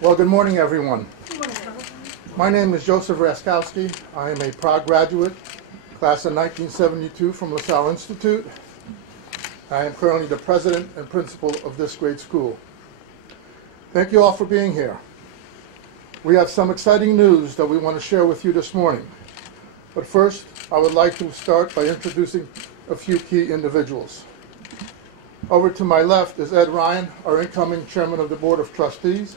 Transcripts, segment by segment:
Well, good morning, everyone. My name is Joseph Raskowski. I am a proud graduate, class of 1972 from LaSalle Institute. I am currently the president and principal of this great school. Thank you all for being here. We have some exciting news that we want to share with you this morning. But first, I would like to start by introducing a few key individuals. Over to my left is Ed Ryan, our incoming chairman of the Board of Trustees.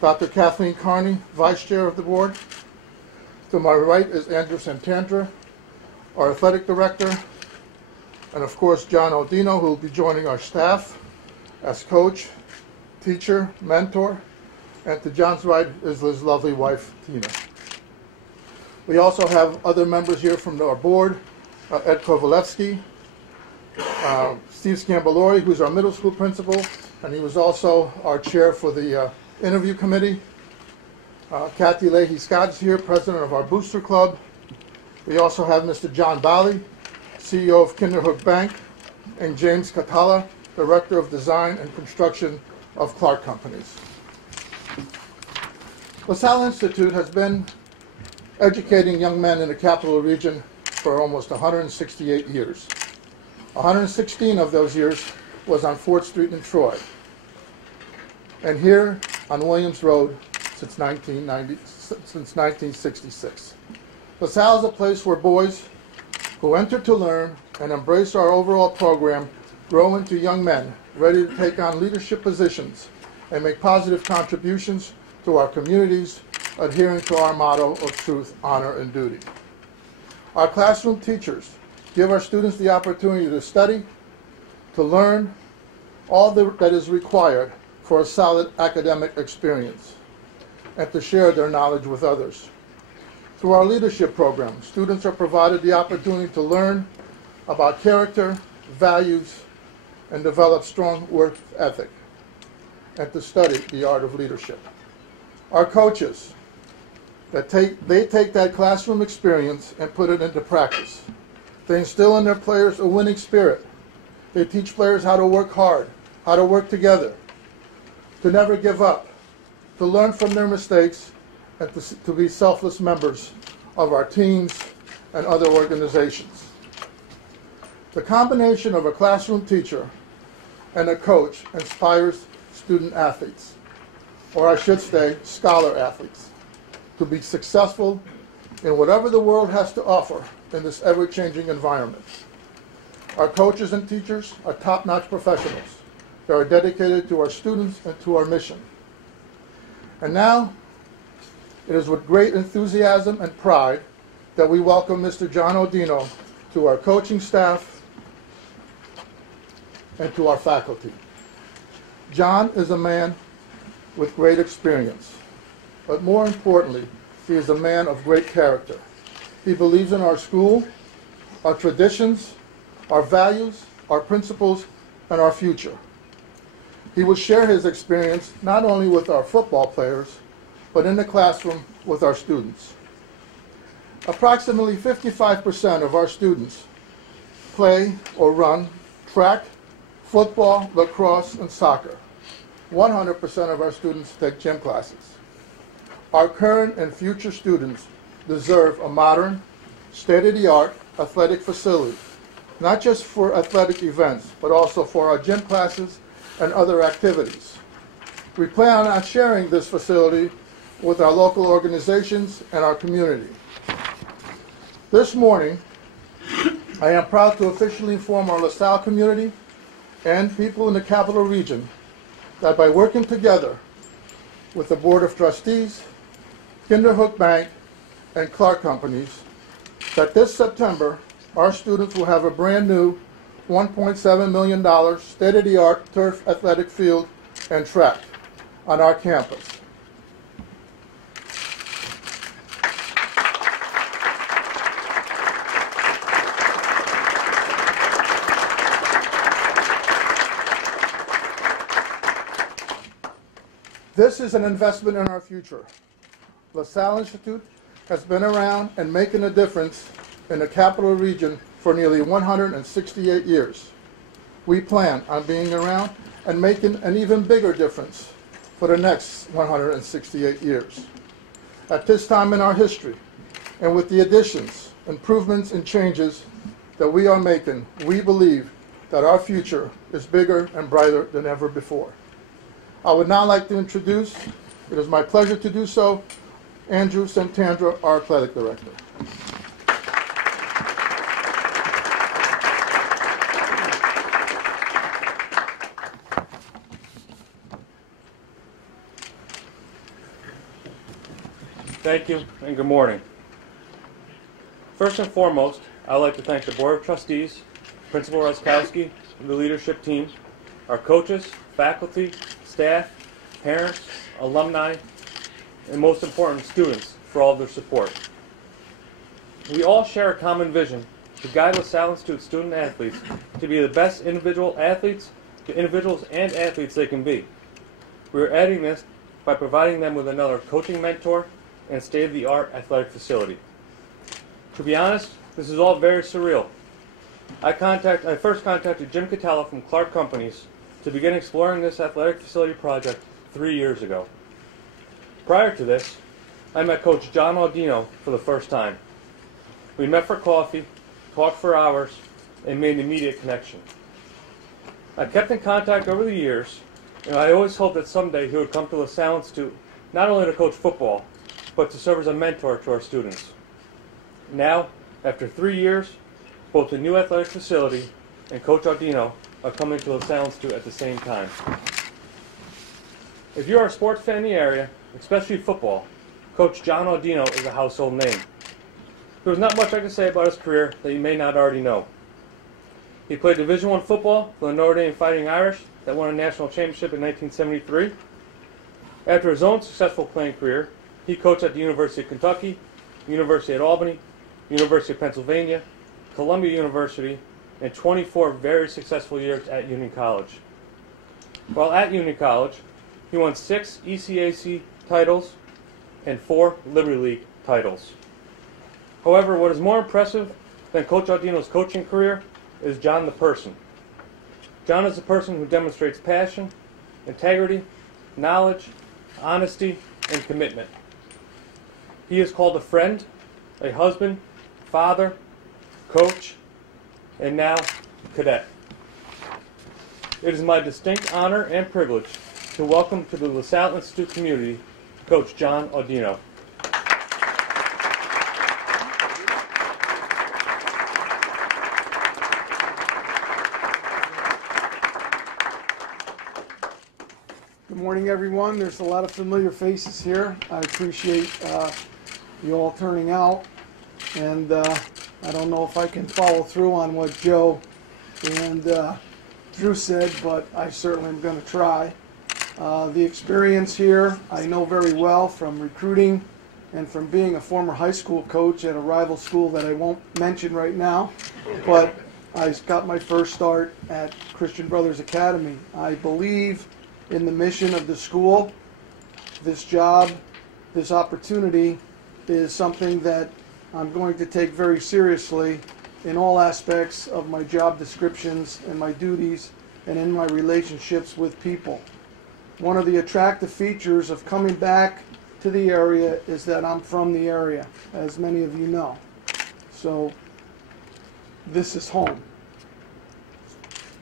Dr. Kathleen Carney, vice chair of the board. To my right is Andrew Santandra, our athletic director. And of course, John Odino, who will be joining our staff as coach, teacher, mentor. And to John's right is his lovely wife, Tina. We also have other members here from our board, Ed Kovalevsky, Steve Scambalori, who's our middle school principal, and he was also our chair for the interview committee. Kathy Leahy-Scott is here, president of our booster club. We also have Mr. John Bally, CEO of Kinderhook Bank, and James Catala, director of design and construction of Clark Companies. LaSalle Institute has been educating young men in the capital region for almost 168 years. 116 of those years was on 4th Street in Troy. And here on Williams Road since 1966. LaSalle is a place where boys who enter to learn and embrace our overall program grow into young men ready to take on leadership positions and make positive contributions to our communities, adhering to our motto of truth, honor, and duty. Our classroom teachers give our students the opportunity to study, to learn all that is required for a solid academic experience, and to share their knowledge with others. Through our leadership program, students are provided the opportunity to learn about character, values, and develop strong work ethic, and to study the art of leadership. Our coaches, they take that classroom experience and put it into practice. They instill in their players a winning spirit. They teach players how to work hard, how to work together, to never give up, to learn from their mistakes, and to be selfless members of our teams and other organizations. The combination of a classroom teacher and a coach inspires student athletes, or I should say scholar athletes, to be successful in whatever the world has to offer in this ever-changing environment. Our coaches and teachers are top-notch professionals. They are dedicated to our students and to our mission. And now, it is with great enthusiasm and pride that we welcome Mr. John Odino to our coaching staff and to our faculty. John is a man with great experience, but more importantly, he is a man of great character. He believes in our school, our traditions, our values, our principles, and our future. He will share his experience not only with our football players, but in the classroom with our students. Approximately 55% of our students play or run track, football, lacrosse, and soccer. 100% of our students take gym classes. Our current and future students deserve a modern, state-of-the-art athletic facility, not just for athletic events, but also for our gym classes and other activities. We plan on sharing this facility with our local organizations and our community. This morning, I am proud to officially inform our LaSalle community and people in the capital region that by working together with the Board of Trustees, Kinderhook Bank, and Clark Companies, that this September, our students will have a brand new $1.7 million state-of-the-art turf athletic field and track on our campus. This is an investment in our future. LaSalle Institute has been around and making a difference in the capital region for nearly 168 years. we plan on being around and making an even bigger difference for the next 168 years. At this time in our history, and with the additions, improvements, and changes that we are making, we believe that our future is bigger and brighter than ever before. I would now like to introduce, it is my pleasure to do so, Andrew Santandra, our athletic director. Thank you, and good morning. First and foremost, I'd like to thank the Board of Trustees, Principal Roskowski, the leadership team, our coaches, faculty, staff, parents, alumni, and most important, students for all of their support. We all share a common vision to guide LaSalle Institute student athletes to be the best individuals and athletes they can be. We are adding this by providing them with another coaching mentor and state-of-the-art athletic facility. To be honest, this is all very surreal. I first contacted Jim Catella from Clark Companies to begin exploring this athletic facility project 3 years ago. Prior to this, I met Coach John Audino for the first time. We met for coffee, talked for hours, and made an immediate connection. I kept in contact over the years, and I always hoped that someday he would come to LaSalle Institute not only to coach football, but to serve as a mentor to our students. Now, after 3 years, both the new athletic facility and Coach Audino are coming to LaSalle Institute at the same time. If you are a sports fan in the area, especially football, Coach John Audino is a household name. There's not much I can say about his career that you may not already know. He played Division I football for the Notre Dame Fighting Irish that won a national championship in 1973. After his own successful playing career, he coached at the University of Kentucky, University at Albany, University of Pennsylvania, Columbia University, and 24 very successful years at Union College. While at Union College, he won 6 ECAC titles and 4 Liberty League titles. However, what is more impressive than Coach Audino's coaching career is John the person. John is a person who demonstrates passion, integrity, knowledge, honesty, and commitment. He is called a friend, a husband, father, coach, and now cadet. It is my distinct honor and privilege to welcome to the LaSalle Institute community Coach John Audino. Good morning, everyone. There's a lot of familiar faces here. I appreciate you all turning out, and I don't know if I can follow through on what Joe and Drew said, but I certainly am going to try. The experience here I know very well from recruiting and from being a former high school coach at a rival school that I won't mention right now, but I got my first start at Christian Brothers Academy. I believe in the mission of the school. This job, this opportunity is something that I'm going to take very seriously in all aspects of my job descriptions and my duties and in my relationships with people. One of the attractive features of coming back to the area is that I'm from the area, as many of you know. So this is home.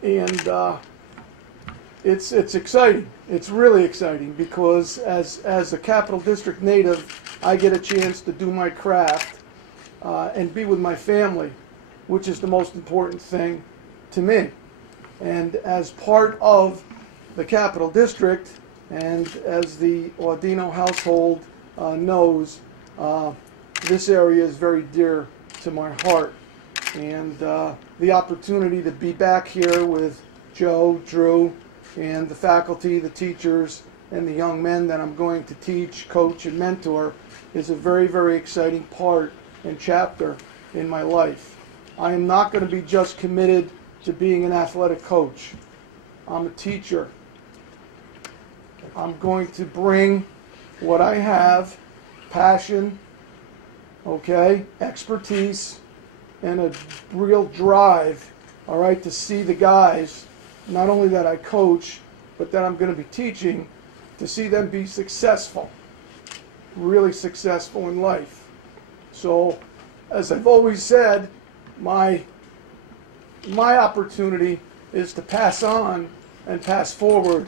And it's exciting. It's really exciting because as a Capital District native, I get a chance to do my craft and be with my family, which is the most important thing to me. And as part of the Capital District, and as the Audino household knows, this area is very dear to my heart. And the opportunity to be back here with Joe, Drew, and the faculty, the teachers, and the young men that I'm going to teach, coach, and mentor is a very, very exciting part and chapter in my life. I am not going to be just committed to being an athletic coach. I'm a teacher. I'm going to bring what I have, passion, okay, expertise, and a real drive, all right, to see the guys not only that I coach, but that I'm going to be teaching, to see them be successful, really successful in life. So, as I've always said, my opportunity is to pass on and pass forward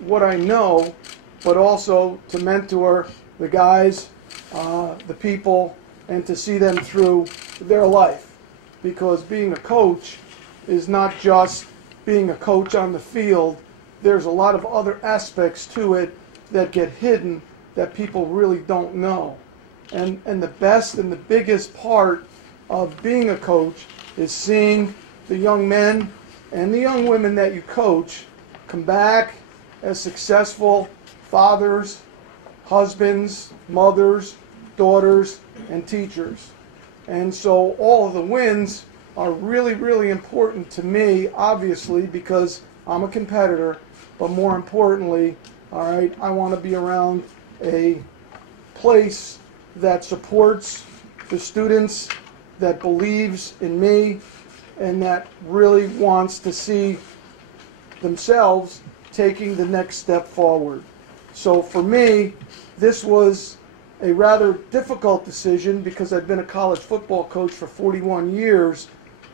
what I know, but also to mentor the guys, the people, and to see them through their life. Because being a coach is not just being a coach on the field. There's a lot of other aspects to it that get hidden that people really don't know. And the best and the biggest part of being a coach is seeing the young men and the young women that you coach come back as successful fathers, husbands, mothers, daughters, and teachers. And so all of the wins are really, really important to me, obviously, because I'm a competitor, but more importantly, all right, I want to be around a place that supports the students, that believes in me, and that really wants to see themselves taking the next step forward. So for me, this was a rather difficult decision because I've been a college football coach for 41 years.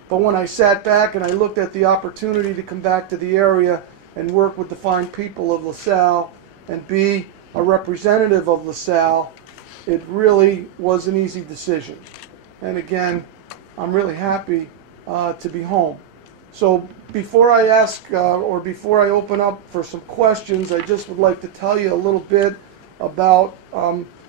But when I sat back and I looked at the opportunity to come back to the area and work with the fine people of LaSalle and be a representative of LaSalle, it really was an easy decision. And again, I'm really happy to be home. So before I ask or before I open up for some questions, I just would like to tell you a little bit about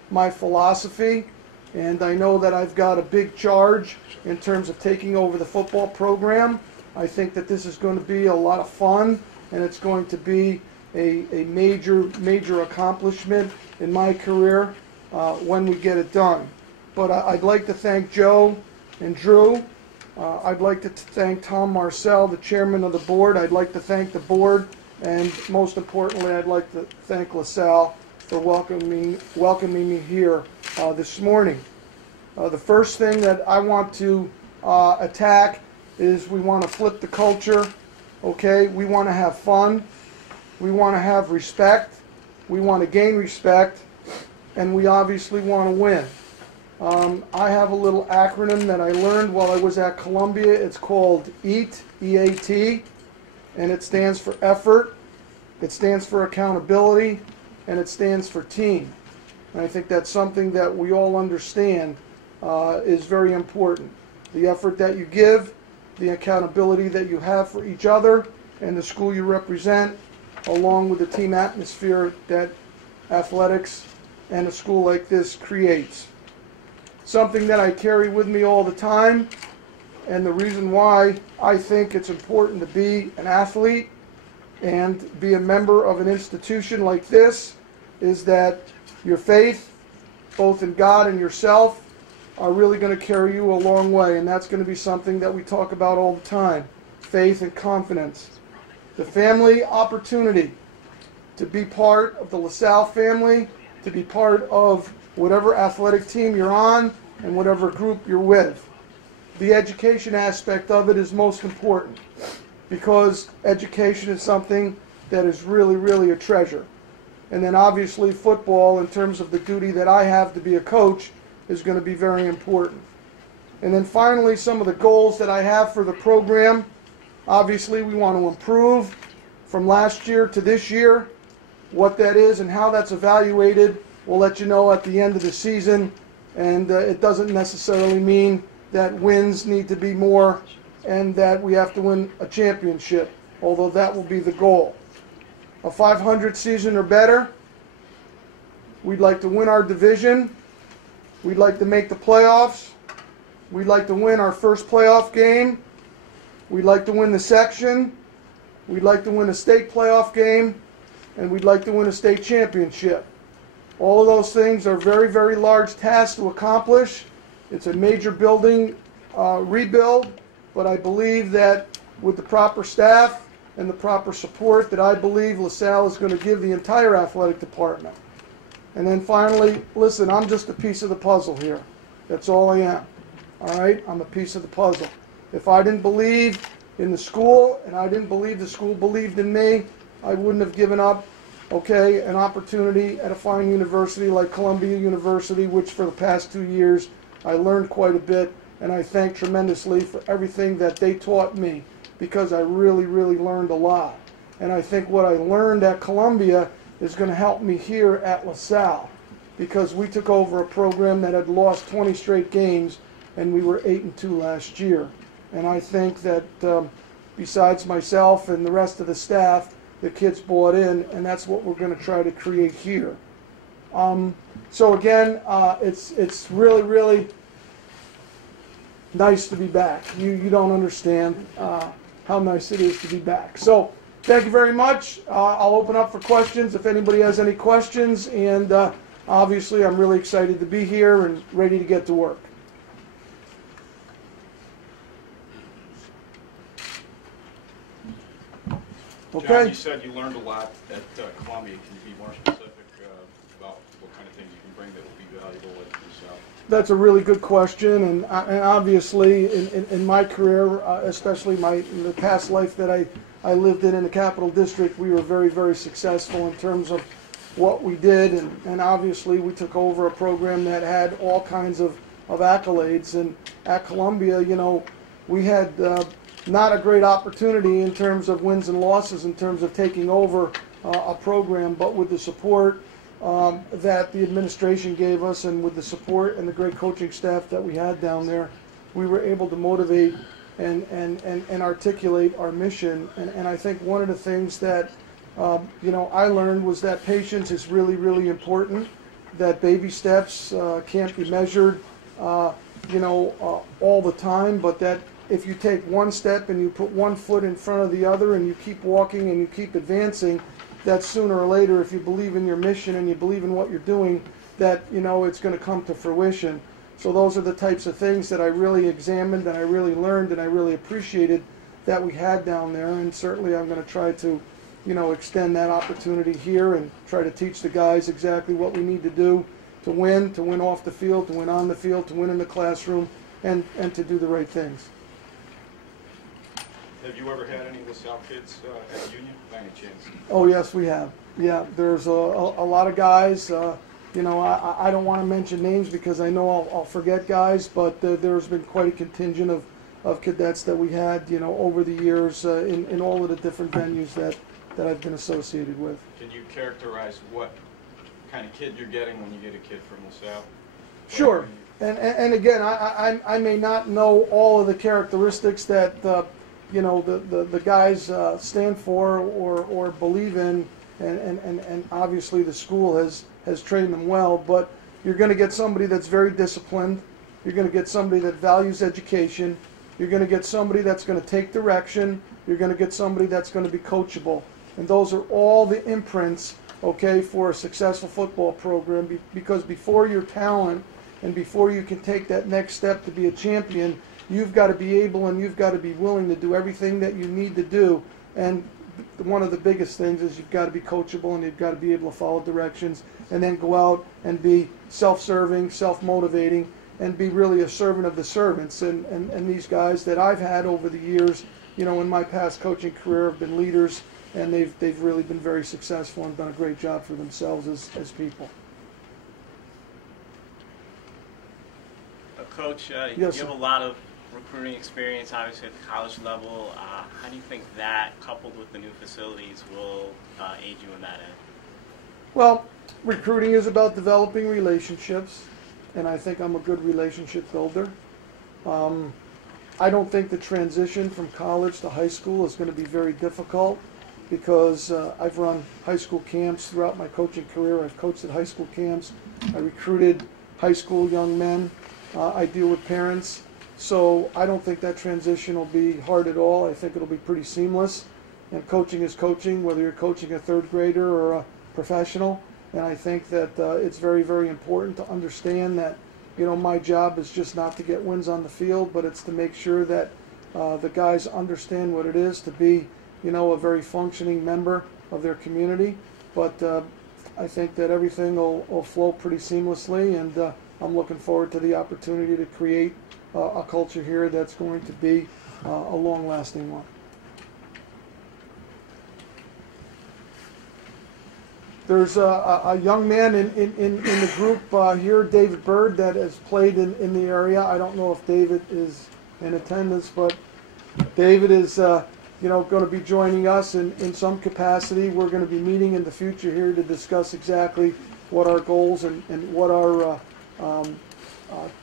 my philosophy. And I know that I've got a big charge in terms of taking over the football program. I think that this is going to be a lot of fun, and it's going to be a major accomplishment in my career when we get it done. But I'd like to thank Joe and Drew. I'd like to thank Tom Marcel, the chairman of the board. I'd like to thank the board, and most importantly, I'd like to thank LaSalle for welcoming me here this morning. The first thing that I want to attack is we want to flip the culture. Okay, we want to have fun. We want to have respect. We want to gain respect, and we obviously want to win. I have a little acronym that I learned while I was at Columbia. It's called EAT, E-A-T, and it stands for effort, it stands for accountability, and it stands for team. And I think that's something that we all understand is very important. The effort that you give, the accountability that you have for each other and the school you represent, along with the team atmosphere that athletics and a school like this creates. Something that I carry with me all the time, and the reason why I think it's important to be an athlete and be a member of an institution like this is that your faith, both in God and yourself, are really going to carry you a long way, and that's going to be something that we talk about all the time, faith and confidence. The family opportunity to be part of the LaSalle family, to be part of whatever athletic team you're on and whatever group you're with. The education aspect of it is most important because education is something that is really, really a treasure. And then obviously football, in terms of the duty that I have to be a coach, is going to be very important. And then finally, some of the goals that I have for the program. Obviously, we want to improve from last year to this year. What that is and how that's evaluated, we'll let you know at the end of the season. And it doesn't necessarily mean that wins need to be more and that we have to win a championship, although that will be the goal. A 500 season or better. We'd like to win our division. We'd like to make the playoffs. We'd like to win our first playoff game. We'd like to win the section. We'd like to win a state playoff game. And we'd like to win a state championship. All of those things are very, very large tasks to accomplish. It's a major building rebuild, but I believe that with the proper staff and the proper support that I believe LaSalle is going to give the entire athletic department. And then finally, listen, I'm just a piece of the puzzle here. That's all I am. All right? I'm a piece of the puzzle. If I didn't believe in the school, and I didn't believe the school believed in me, I wouldn't have given up, okay, an opportunity at a fine university like Columbia University, which for the past 2 years I learned quite a bit, and I thank tremendously for everything that they taught me, because I really, really learned a lot. And I think what I learned at Columbia is going to help me here at LaSalle, because we took over a program that had lost 20 straight games, and we were 8-2 last year. And I think that besides myself and the rest of the staff, the kids bought in, and that's what we're going to try to create here. So again, it's really, really nice to be back. You don't understand how nice it is to be back. So thank you very much. I'll open up for questions if anybody has any questions, and obviously I'm really excited to be here and ready to get to work. Okay. John, you said you learned a lot at Columbia. Can you be more specific about what kind of things you can bring that will be valuable at LaSalle? That's a really good question, and obviously in my career, especially the past life that I lived in the Capital District, we were very, very successful in terms of what we did, and obviously we took over a program that had all kinds of accolades, and at Columbia, you know, we had not a great opportunity in terms of wins and losses, in terms of taking over a program, but with the support that the administration gave us, and with the support and the great coaching staff that we had down there, we were able to motivate and articulate our mission. And I think one of the things that you know, I learned was that patience is really, really important, that baby steps can't be measured you know, all the time, but that if you take one step and you put one foot in front of the other and you keep walking and you keep advancing, that sooner or later, if you believe in your mission and you believe in what you're doing, that, you know, it's going to come to fruition. So those are the types of things that I really examined and I really learned and I really appreciated that we had down there, and certainly I'm going to try to, you know, extend that opportunity here and try to teach the guys exactly what we need to do to win off the field, to win on the field, to win in the classroom, and to do the right things. Have you ever had any LaSalle kids at Union by any chance? Oh yes, we have. Yeah, there's a lot of guys. You know, I don't want to mention names because I know I'll forget guys, but there's been quite a contingent of cadets that we had, you know, over the years in all of the different venues that I've been associated with. Can you characterize what kind of kid you're getting when you get a kid from LaSalle? Sure. And again, I may not know all of the characteristics that you know, the guys stand for or believe in, and obviously the school has trained them well, but you're going to get somebody that's very disciplined, you're going to get somebody that values education, you're going to get somebody that's going to take direction, you're going to get somebody that's going to be coachable, and those are all the imprints, okay, for a successful football program, because before your talent and before you can take that next step to be a champion, you've got to be able and you've got to be willing to do everything that you need to do. And one of the biggest things is you've got to be coachable and you've got to be able to follow directions and then go out and be self-serving, self-motivating, and be really a servant of the servants. And these guys that I've had over the years, you know, in my past coaching career have been leaders, and they've really been very successful and done a great job for themselves as people. Coach, Yes, you sir. have a lot of recruiting experience, obviously, at the college level. How do you think that, coupled with the new facilities, will aid you in that end? Well, recruiting is about developing relationships, and I think I'm a good relationship builder. I don't think the transition from college to high school is going to be very difficult, because I've run high school camps throughout my coaching career. I've coached at high school camps. I recruited high school young men. I deal with parents. So I don't think that transition will be hard at all. I think it'll be pretty seamless. And coaching is coaching, whether you're coaching a third grader or a professional. And I think that it's very, very important to understand that, you know, my job is just not to get wins on the field, but it's to make sure that the guys understand what it is to be, you know, a very functioning member of their community. But I think that everything will flow pretty seamlessly, and I'm looking forward to the opportunity to create a culture here that's going to be a long-lasting one. There's a young man in the group here, David Bird, that has played in the area. I don't know if David is in attendance, but David is going to be joining us in some capacity. We're going to be meeting in the future here to discuss exactly what our goals and what our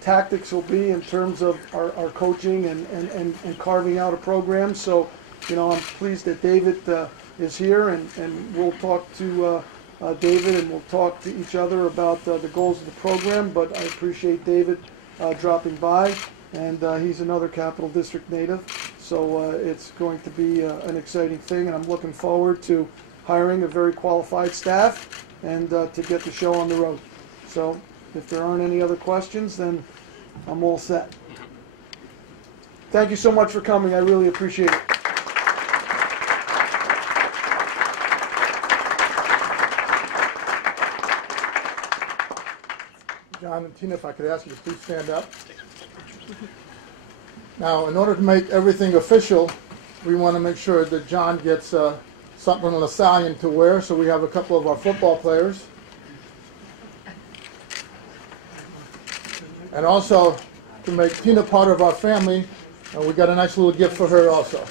tactics will be in terms of our coaching and carving out a program. So, I'm pleased that David is here, and we'll talk to David, and we'll talk to each other about the goals of the program. But I appreciate David dropping by, and he's another Capital District native, so it's going to be an exciting thing, and I'm looking forward to hiring a very qualified staff and to get the show on the road. So if there aren't any other questions, then I'm all set. Thank you so much for coming. I really appreciate it. John and Tina, if I could ask you to please stand up. Now, in order to make everything official, we want to make sure that John gets something LaSallian to wear, so we have a couple of our football players. And also, to make Tina part of our family, we got a nice little gift for her also.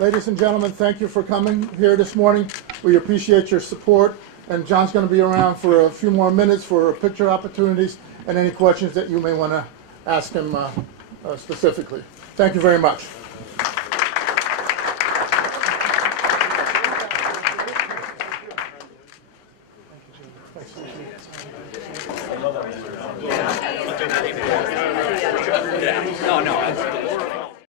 Ladies and gentlemen, thank you for coming here this morning. We appreciate your support, and John's going to be around for a few more minutes for picture opportunities and any questions that you may want to ask him specifically. Thank you very much. No,